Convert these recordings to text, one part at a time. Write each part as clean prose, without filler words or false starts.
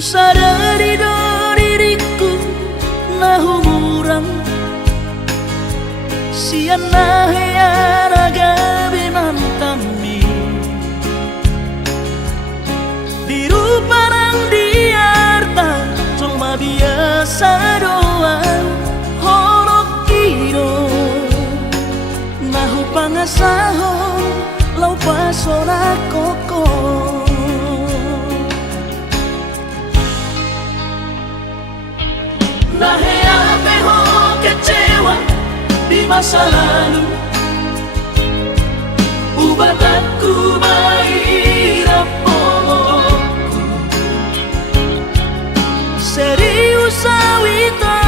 sadari do diriku na humuran sian na heyaraga binantami diru parang diarta cuma biasa doang horok kiro nahu pangasahon lau pasora koko Nahe ho kecewa di masa lalu Ubat aku mahirap pomokku Serius awito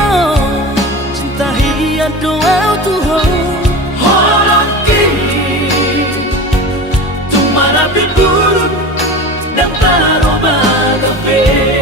cinta hiat doa Tuhan Horok kini tumarapi buruk dan taroba gape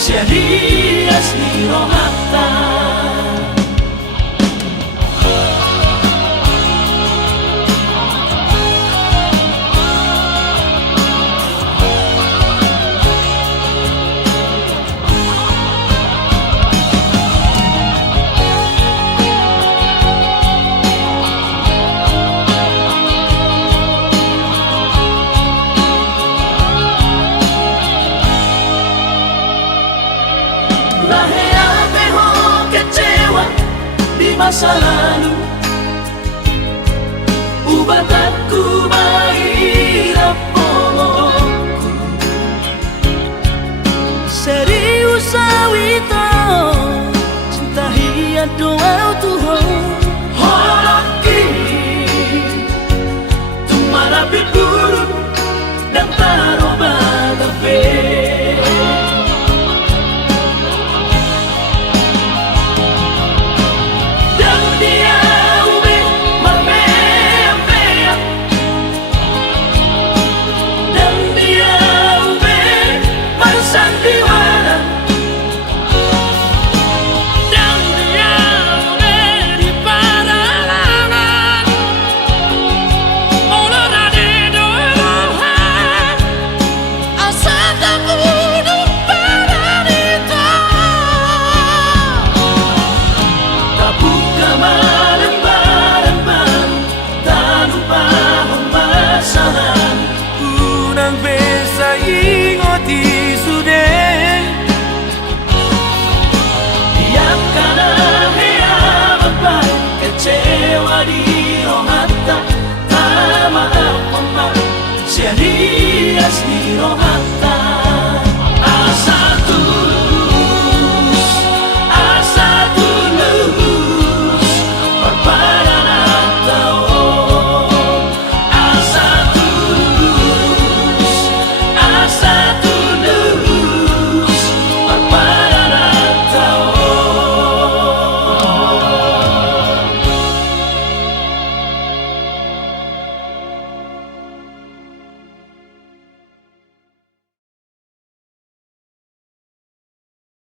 Serias ni rohata masa lalu Ubat aku baik